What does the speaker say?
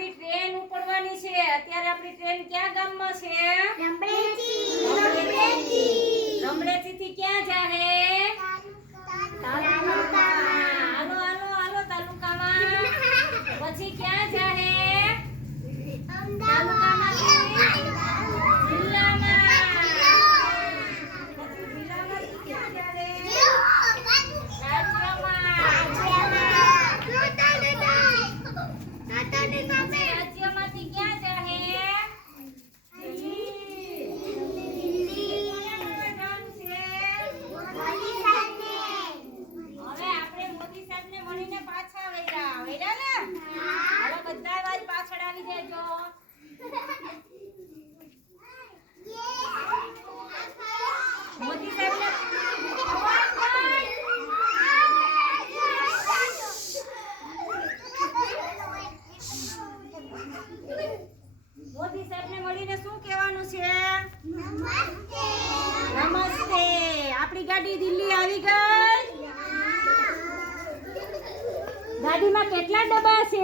આપણી ટ્રેન ઉપડવાની છે અત્યારે આપણી ટ્રેન ક્યાં ગામમાં છે રમળેજી થી ક્યાં જાહે તાલુકામાં હાલો હાલો હાલો તાલુકામાં પછી ક્યાં જાહે તાલુકામાંથી જિલ્લામાં પછી જિલ્લામાંથી ક્યાં જાહે રાજ્યમાંથી ક્યાં જાહે હવે આપણે મોદી સાહેબને મળીને પાછા વૈરા ને હાલો બધા વાત પાછળ આવી જજો મોદી સાહેબને મોદી સાહેબને મળીને શું કહેવાનું છે નમસ્તે નમસ્તે આપણી ગાડી દિલ્હી આવી ગઈ ગાડીમાં કેટલા ડબ્બા છે